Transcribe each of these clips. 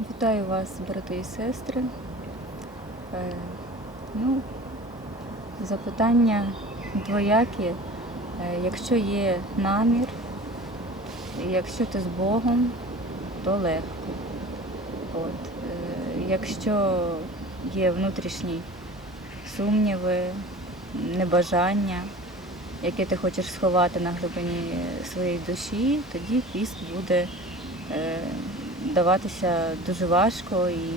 Вітаю вас, брати і сестри. Е, Ну, запитання двоякі. Якщо є намір, якщо ти з Богом, то легко. Якщо є внутрішні сумніви, небажання, яке ти хочеш сховати на глибині своєї душі, тоді піст буде даватися дуже важко, і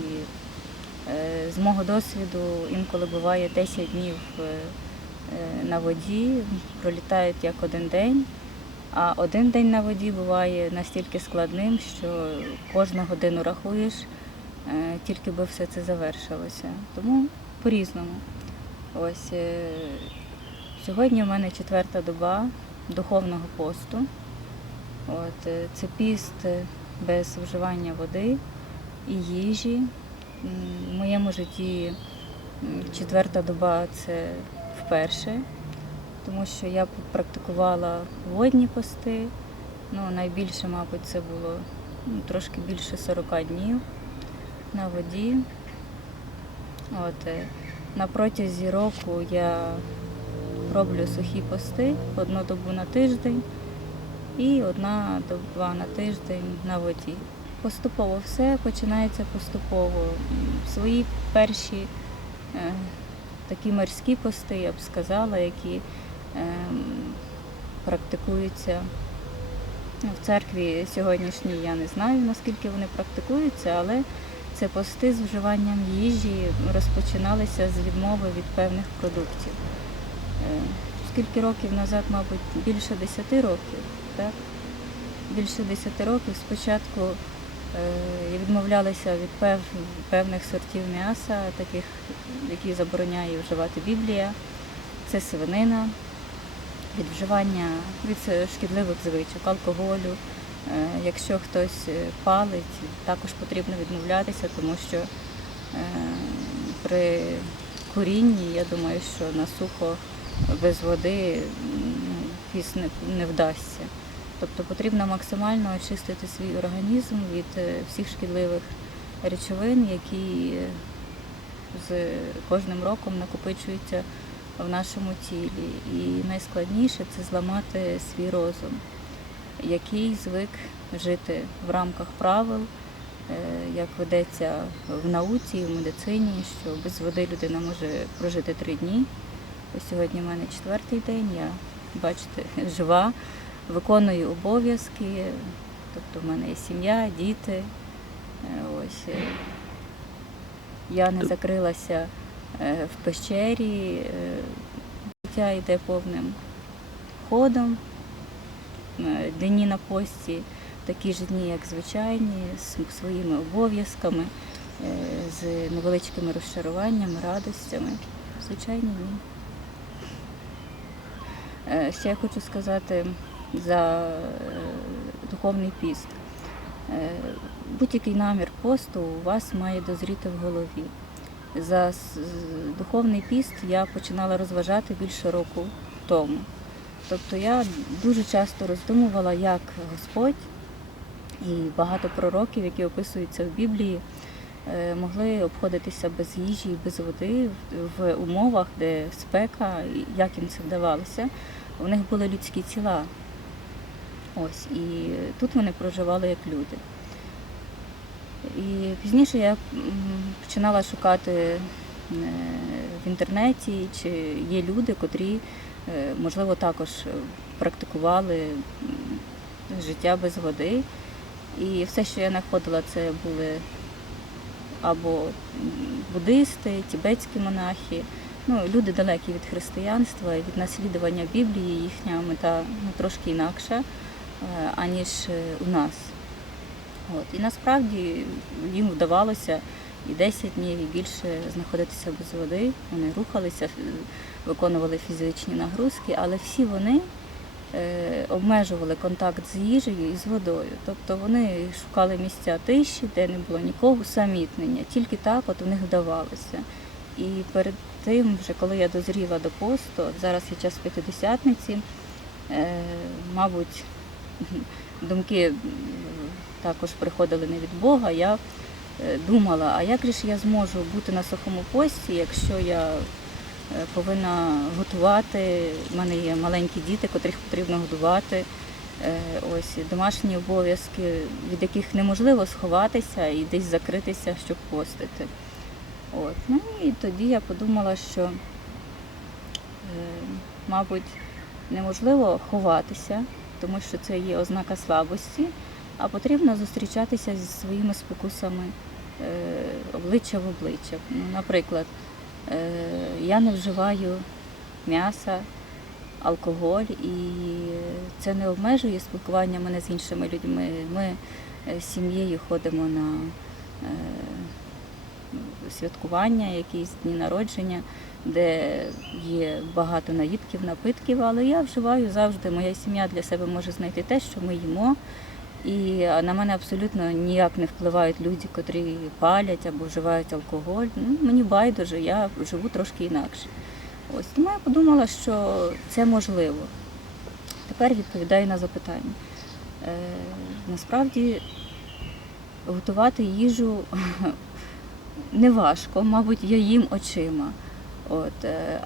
з мого досвіду інколи буває 10 днів на воді, пролітають як один день, а один день на воді буває настільки складним, що кожну годину рахуєш, тільки би все це завершилося. Тому по-різному. Ось сьогодні в мене 4-та доба духовного посту. Це піст без вживання води і їжі. В моєму житті 4-та доба – це вперше, тому що я практикувала водні пости. Найбільше, мабуть, це було трошки більше 40 днів на воді. На протязі року я роблю сухі пости, 1 добу на тиждень і 1 доба на тиждень на воді. Поступово все починається поступово. Свої перші такі морські пости, я б сказала, які практикуються в церкві сьогоднішній, я не знаю, наскільки вони практикуються, але це пости з вживанням їжі розпочиналися з відмови від певних продуктів. Скільки років назад, мабуть, більше 10 років, так? Більше 10 років спочатку відмовлялися від певних сортів м'яса, таких, які забороняє вживати Біблія. Це свинина, від шкідливих звичок, алкоголю. Якщо хтось палить, також потрібно відмовлятися, тому що при курінні, я думаю, що на сухо без води піст не вдасться. Тобто потрібно максимально очистити свій організм від всіх шкідливих речовин, які з кожним роком накопичуються в нашому тілі. І найскладніше – це зламати свій розум, який звик жити в рамках правил, як ведеться в науці і в медицині, що без води людина може прожити 3 дні. Ось сьогодні в мене 4-й день, я, бачите, жива, виконую обов'язки, тобто в мене є сім'я, діти. Я не закрилася в пещері, життя йде повним ходом. Дні на пості такі ж дні, як звичайні, з своїми обов'язками, з невеличкими розчаруваннями, радостями. Звичайні дні. Ще я хочу сказати за духовний піст. Будь-який намір посту у вас має дозріти в голові. За духовний піст я починала розважати більше року тому. Тобто я дуже часто роздумувала, як Господь і багато пророків, які описуються в Біблії, могли обходитися без їжі і без води в умовах, де спека, як їм це вдавалося. У них були людські тіла. І тут вони проживали як люди. І пізніше я починала шукати в інтернеті, чи є люди, котрі, можливо, також практикували життя без води. І все, що я знаходила, це були або буддисти, тибетські монахи, люди далекі від християнства і від наслідування Біблії. Їхня мета трошки інакша, аніж у нас. І насправді їм вдавалося і 10 днів, і більше знаходитися без води. Вони рухалися, виконували фізичні нагрузки, але всі вони обмежували контакт з їжею і з водою. Тобто вони шукали місця тиші, де не було нікого, усамітнення. Тільки так у них вдавалося. І перед тим, вже коли я дозріла до посту, зараз є час П'ятидесятниці, мабуть, думки також приходили не від Бога. Я думала, а як же ж я зможу бути на сухому пості, якщо я повинна готувати, в мене є маленькі діти, котрих потрібно годувати. Ось домашні обов'язки, від яких неможливо сховатися і десь закритися, щоб постити. От. Ну і тоді я подумала, що, мабуть, неможливо ховатися, тому що це є ознака слабості, а потрібно зустрічатися зі своїми спокусами обличчя в обличчя. Ну, наприклад, я не вживаю м'яса, алкоголь, і це не обмежує спілкування мене з іншими людьми. Ми з сім'єю ходимо на святкування, якісь дні народження, де є багато наїдків, напитків, але я вживаю завжди, моя сім'я для себе може знайти те, що ми їмо. І на мене абсолютно ніяк не впливають люди, котрі палять або вживають алкоголь. Ну, мені байдуже, я живу трошки інакше. Ось, тому я подумала, що це можливо. Тепер відповідаю на запитання. Насправді, готувати їжу не важко, мабуть, я їм очима.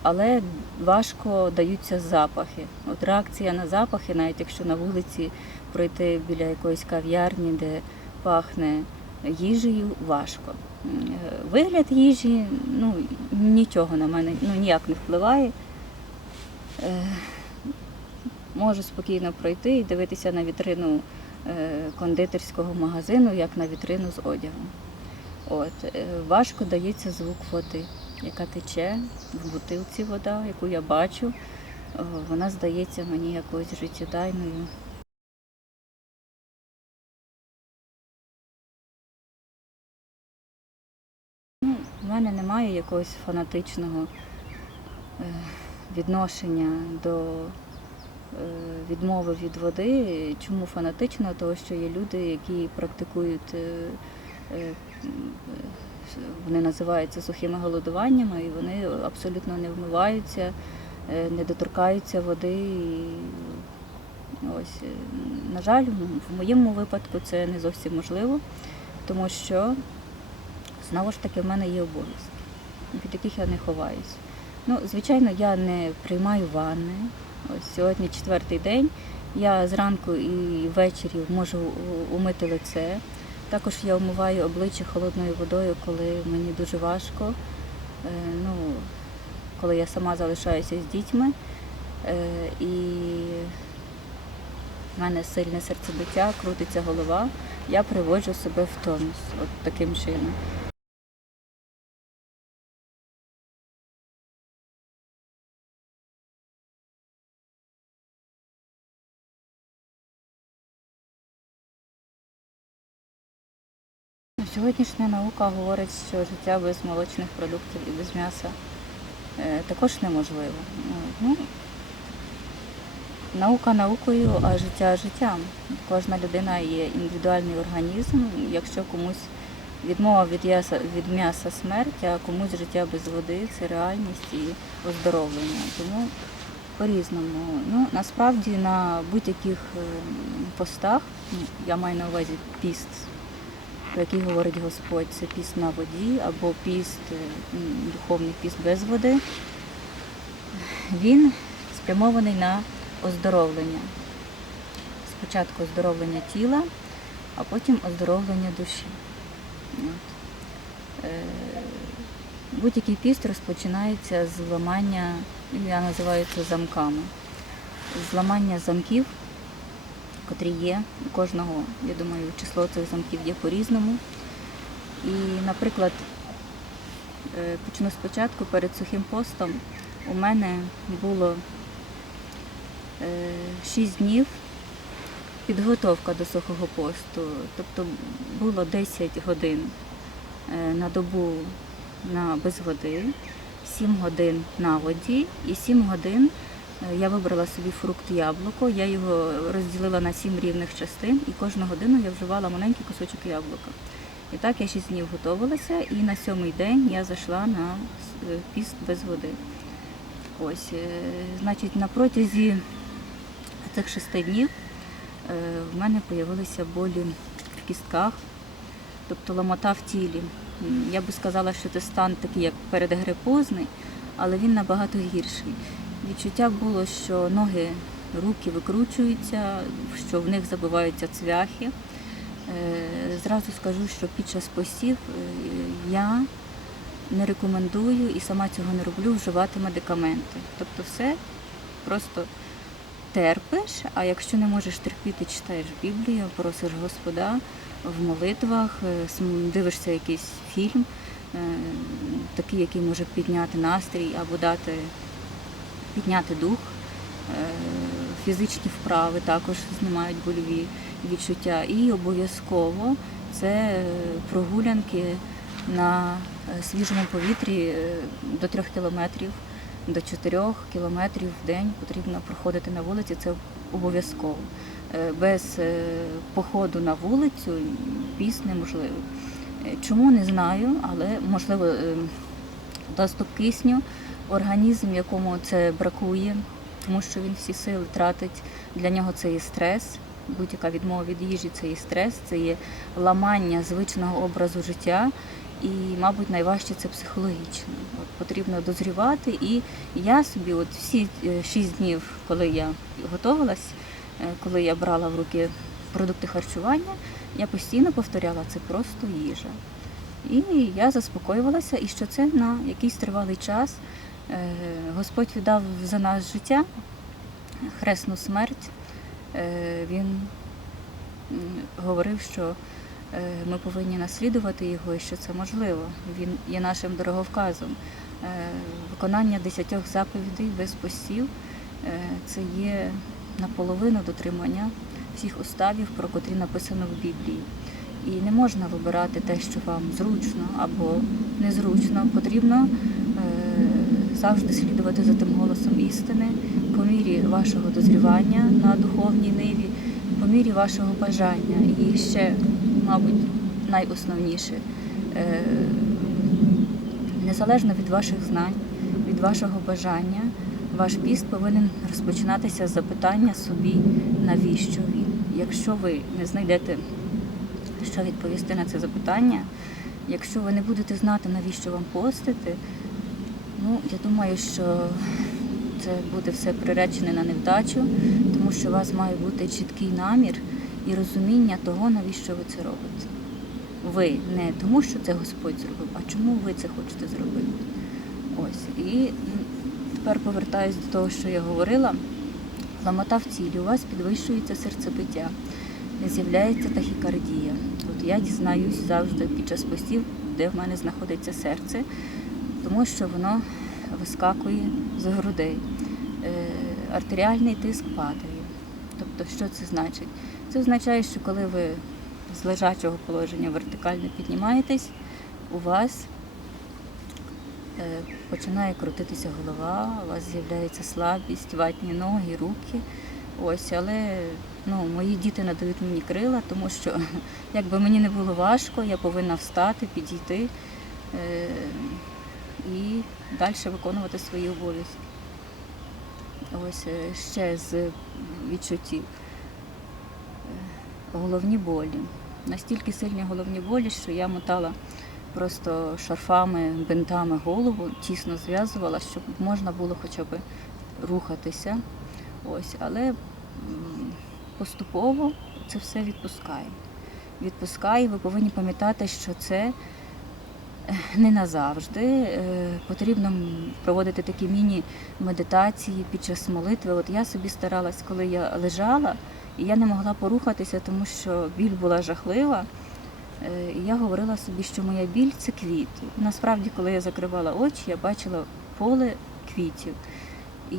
Але важко даються запахи. Реакція на запахи, навіть якщо на вулиці пройти біля якоїсь кав'ярні, де пахне їжею, важко. Вигляд їжі, нічого на мене ніяк не впливає. Можу спокійно пройти і дивитися на вітрину кондитерського магазину, як на вітрину з одягом. Важко дається звук води, яка тече в бутилці вода, яку я бачу. Вона здається мені якоюсь життєдайною. У мене немає якогось фанатичного відношення до відмови від води. Чому фанатично? Тому що є люди, які практикують, вони називаються сухими голодуваннями, і вони абсолютно не вмиваються, не доторкаються води. І ось, на жаль, в моєму випадку це не зовсім можливо, тому що знову ж таки в мене є обов'язки, від яких я не ховаюся. Звичайно, я не приймаю ванни. Ось сьогодні 4-й день. Я зранку і ввечері можу умити лице. Також я вмиваю обличчя холодною водою, коли мені дуже важко, коли я сама залишаюся з дітьми. І в мене сильне серцебиття, крутиться голова. Я приводжу себе в тонус таким чином. Сьогоднішня наука говорить, що життя без молочних продуктів і без м'яса також неможливо. Наука наукою, а життя життям. Кожна людина є індивідуальний організм. Якщо комусь відмова від м'яса смерть, а комусь життя без води це реальність і оздоровлення. Тому по-різному. Насправді на будь-яких постах, я маю на увазі піст, про який говорить Господь, це піст на воді або піст, духовний піст без води, він спрямований на оздоровлення. Спочатку оздоровлення тіла, а потім оздоровлення душі. Будь-який піст розпочинається з ламання, я називаю це замками, зламання замків, котрі є у кожного, я думаю, число цих замків є по-різному. І, наприклад, почну спочатку, перед сухим постом у мене було 6 днів підготовка до сухого посту, тобто було 10 годин на добу без води, 7 годин на воді і 7 годин я вибрала собі фрукт яблуко, я його розділила на 7 рівних частин і кожну годину я вживала маленький кусочок яблука. І так я 6 днів готувалася і на 7-й день я зайшла на піст без води. Значить, на протязі цих 6 днів в мене з'явилися болі в кістках, тобто ломота в тілі. Я би сказала, що це стан такий, як передгрипозний, але він набагато гірший. Відчуття було, що ноги, руки викручуються, що в них забиваються цвяхи. Зразу скажу, що під час постів я не рекомендую і сама цього не роблю вживати медикаменти. Тобто все просто терпиш, а якщо не можеш терпіти, читаєш Біблію, просиш Господа в молитвах, дивишся якийсь фільм, такий, який може підняти настрій або підняти дух. Фізичні вправи також знімають больові відчуття. І обов'язково це прогулянки на свіжому повітрі до 3 кілометрів, до 4 кілометрів в день потрібно проходити на вулиці, це обов'язково. Без походу на вулицю піст неможливий. Чому, не знаю, але можливо доступ кисню, організм, якому це бракує, тому що він всі сили тратить, для нього це є стрес, будь-яка відмова від їжі це є стрес, це є ламання звичного образу життя і, мабуть, найважче це психологічно. Потрібно дозрівати, і я собі всі 6 днів, коли я готувалась, коли я брала в руки продукти харчування, я постійно повторяла, це просто їжа. І я заспокоювалася, і що це на якийсь тривалий час Господь віддав за нас життя, хресну смерть. Він говорив, що ми повинні наслідувати його і що це можливо. Він є нашим дороговказом. Виконання 10 заповідей без постів – це є наполовину дотримання всіх уставів, про котрі написано в Біблії. І не можна вибирати те, що вам зручно або незручно. Потрібно завжди слідувати за тим голосом істини по мірі вашого дозрівання на духовній ниві, по мірі вашого бажання. І ще, мабуть, найосновніше, незалежно від ваших знань, від вашого бажання, ваш піст повинен розпочинатися з запитання собі, навіщо він. Якщо ви не знайдете, що відповісти на це запитання, якщо ви не будете знати, навіщо вам постити, я думаю, що це буде все приречене на невдачу, тому що у вас має бути чіткий намір і розуміння того, навіщо ви це робите. Ви не тому, що це Господь зробив, а чому ви це хочете зробити. Ось. І тепер повертаюсь до того, що я говорила. Ламота в тілі, у вас підвищується серцебиття, з'являється тахікардія. Я дізнаюсь завжди під час постів, де в мене знаходиться серце, тому що воно вискакує з грудей. Артеріальний тиск падає. Тобто, що це значить? Це означає, що коли ви з лежачого положення вертикально піднімаєтесь, у вас починає крутитися голова, у вас з'являється слабість, ватні ноги, руки. Ось, але мої діти надають мені крила, тому що, якби мені не було важко, я повинна встати, підійти і далі виконувати свої обов'язки. Ось ще з відчуттів. Головні болі. Настільки сильні головні болі, що я мотала просто шарфами, бинтами голову, тісно зв'язувала, щоб можна було хоча б рухатися. Ось, але поступово це все відпускає. Відпускає, ви повинні пам'ятати, що це не назавжди. Потрібно проводити такі міні-медитації під час молитви. Я собі старалась, коли я лежала, і я не могла порухатися, тому що біль була жахлива. І я говорила собі, що моя біль – це квіти. Насправді, коли я закривала очі, я бачила поле квітів. І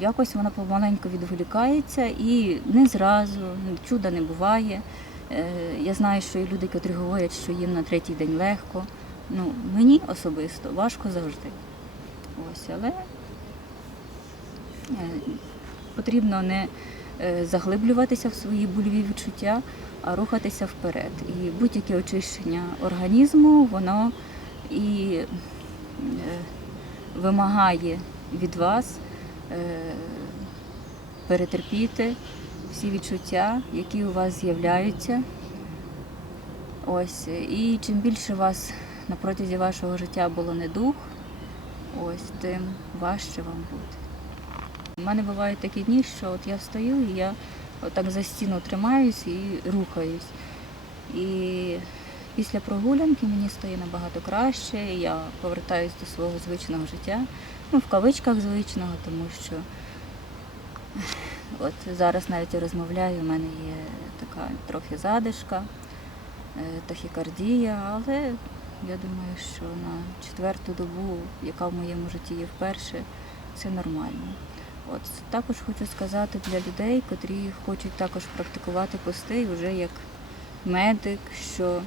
якось вона помаленьку відволікається, і не зразу, чуда не буває. Я знаю, що є люди, які говорять, що їм на 3-й день легко. Мені особисто важко завжди. Ось, але потрібно не заглиблюватися в свої больові відчуття, а рухатися вперед. І будь-яке очищення організму, воно і вимагає від вас перетерпіти всі відчуття, які у вас з'являються. Ось, і чим більше вас на протязі вашого життя було недуг, ось, тим важче вам буде. У мене бувають такі дні, що от я встаю і я отак за стіну тримаюсь і рухаюсь. І після прогулянки мені стає набагато краще, я повертаюсь до свого звичного життя, ну, в кавичках звичного, тому що от зараз навіть я розмовляю, у мене є така трохи задишка, тахікардія, але я думаю, що на 4-ту добу, яка в моєму житті є вперше, це нормально. От також хочу сказати для людей, котрі хочуть також практикувати пости вже як медик, що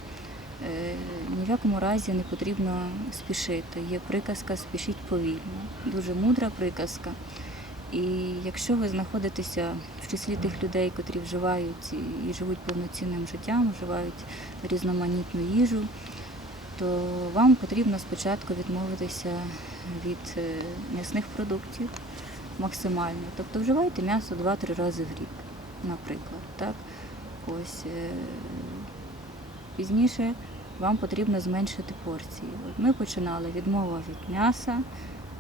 ні в якому разі не потрібно спішити. Є приказка «спішіть повільно», дуже мудра приказка. І якщо ви знаходитеся в числі тих людей, котрі вживають і живуть повноцінним життям, вживають різноманітну їжу, то вам потрібно спочатку відмовитися від м'ясних продуктів максимально. Тобто вживайте м'ясо 2-3 рази в рік, наприклад. Так? Ось, пізніше вам потрібно зменшити порції. От ми починали відмова від м'яса,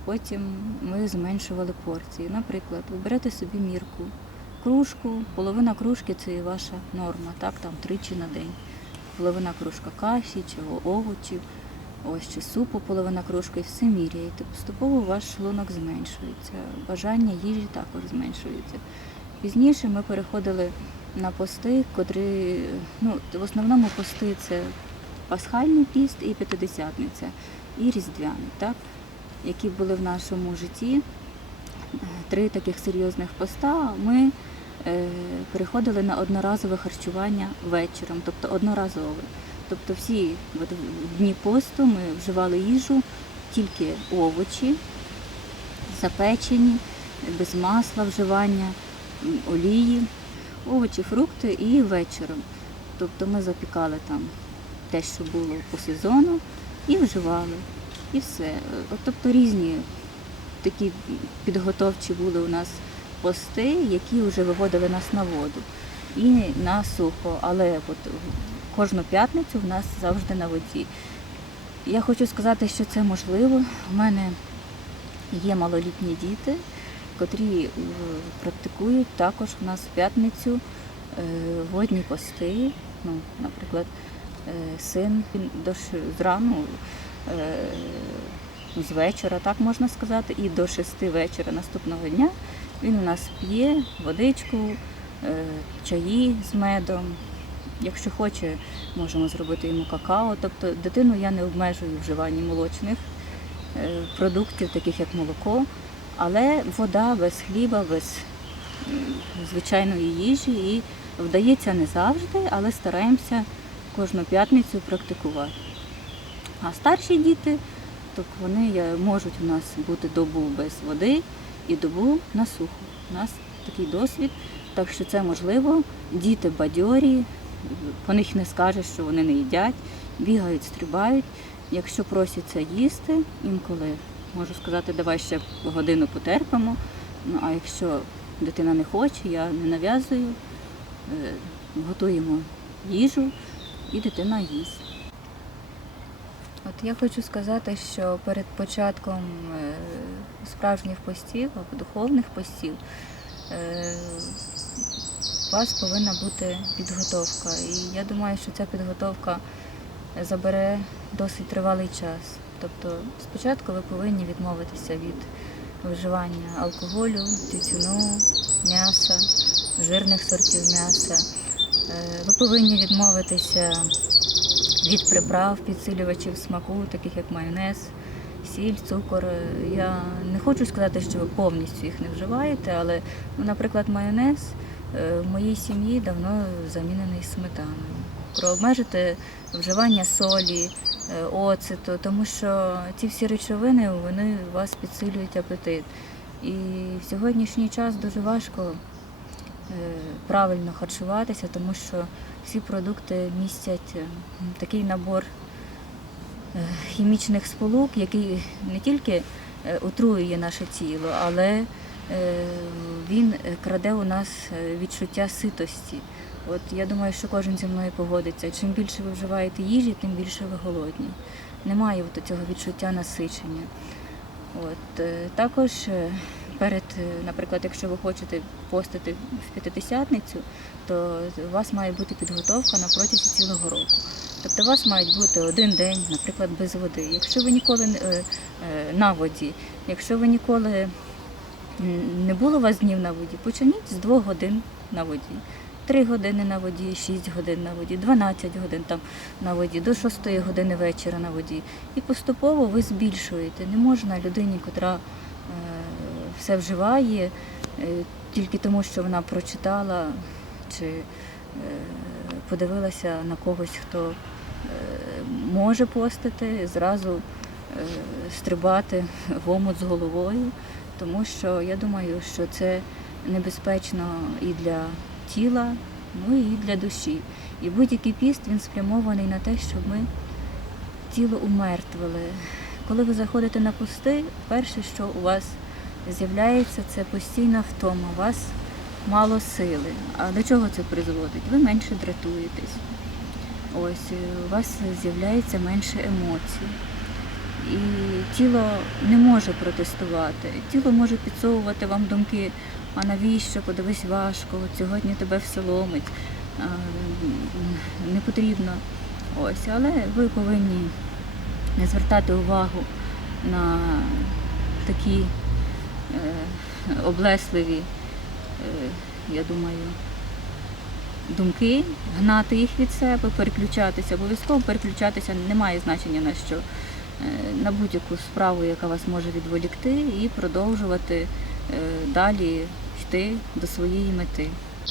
потім ми зменшували порції. Наприклад, ви берете собі мірку, кружку, половина кружки – це і ваша норма, так, там 3 на день. Половина кружка каші чи овочів, ось чи супу половина кружки, і все міряєте. Поступово ваш шлунок зменшується, бажання їжі також зменшується. Пізніше ми переходили на пости, котрі, ну, в основному пости – це пасхальний піст і п'ятидесятниця, і різдвяний, так, які були в нашому житті. 3 таких серйозних поста ми переходили на одноразове харчування вечором, тобто одноразове. Тобто всі дні посту ми вживали їжу, тільки овочі, запечені, без масла вживання, олії, овочі, фрукти і вечором. Тобто ми запікали там те, що було по сезону, і вживали, і все. Тобто різні такі підготовчі були у нас пости, які вже виводили нас на воду і на сухо, але от кожну п'ятницю в нас завжди на воді. Я хочу сказати, що це можливо. У мене є малолітні діти, котрі практикують також у нас в п'ятницю водні пости. Ну, наприклад, син зрану, з вечора, так можна сказати, і до 6 вечора наступного дня він у нас п'є водичку, чаї з медом. Якщо хоче, можемо зробити йому какао. Тобто дитину я не обмежую в вживанні молочних продуктів, таких як молоко, але вода без хліба, без звичайної їжі, і вдається не завжди, але стараємося кожну п'ятницю практикувати. А старші діти, то вони можуть у нас бути добу без води і добу на сухо. У нас такий досвід, так що це можливо. Діти бадьорі, по них не скажеш, що вони не їдять, бігають, стрибають. Якщо просяться їсти, інколи можу сказати, давай ще годину потерпимо. Ну, а якщо дитина не хоче, я не нав'язую, готуємо їжу і дитина їсть. От я хочу сказати, що перед початком справжніх постів або духовних постів у вас повинна бути підготовка. І я думаю, що ця підготовка забере досить тривалий час. Тобто спочатку ви повинні відмовитися від вживання алкоголю, тютюну, м'яса, жирних сортів м'яса. Ви повинні відмовитися від приправ, підсилювачів смаку, таких як майонез, сіль, цукор. Я не хочу сказати, що ви повністю їх не вживаєте, але, наприклад, майонез в моїй сім'ї давно замінений сметаною. Обмежити вживання солі, оцету, тому що ці всі речовини, вони у вас підсилюють апетит. І в сьогоднішній час дуже важко правильно харчуватися, тому що всі продукти містять такий набор хімічних сполук, який не тільки отруює наше тіло, але він краде у нас відчуття ситості. От я думаю, що кожен зі мною погодиться. Чим більше ви вживаєте їжі, тим більше ви голодні. Немає от цього відчуття насичення. Також наприклад, якщо ви хочете постити в П'ятидесятницю, то у вас має бути підготовка на протязі цілого року. Тобто у вас мають бути один день, наприклад, без води. Якщо ви ніколи на воді, якщо ви ніколи не було у вас днів на воді, почніть з 2 годин на воді. 3 години на воді, 6 годин на воді, 12 годин на воді, до 6 години вечора на воді. І поступово ви збільшуєте. Не можна людині, котра все вживає, тільки тому, що вона прочитала чи подивилася на когось, хто може постити, зразу стрибати в омут з головою, тому що я думаю, що це небезпечно і для тіла, ну і для душі. І будь-який піст, він спрямований на те, щоб ми тіло умертвили. Коли ви заходите на пости, перше, що у вас з'являється, це постійна втома, у вас мало сили. А до чого це призводить? Ви менше дратуєтесь. У вас з'являється менше емоцій. І тіло не може протестувати. Тіло може підсовувати вам думки, а навіщо, подивись, важко, сьогодні тебе все ломить, не потрібно. Але ви повинні не звертати увагу на такі облесливі, я думаю, думки, гнати їх від себе, переключатися. Обов'язково переключатися немає значення на що. На будь-яку справу, яка вас може відволікти, і продовжувати далі йти до своєї мети.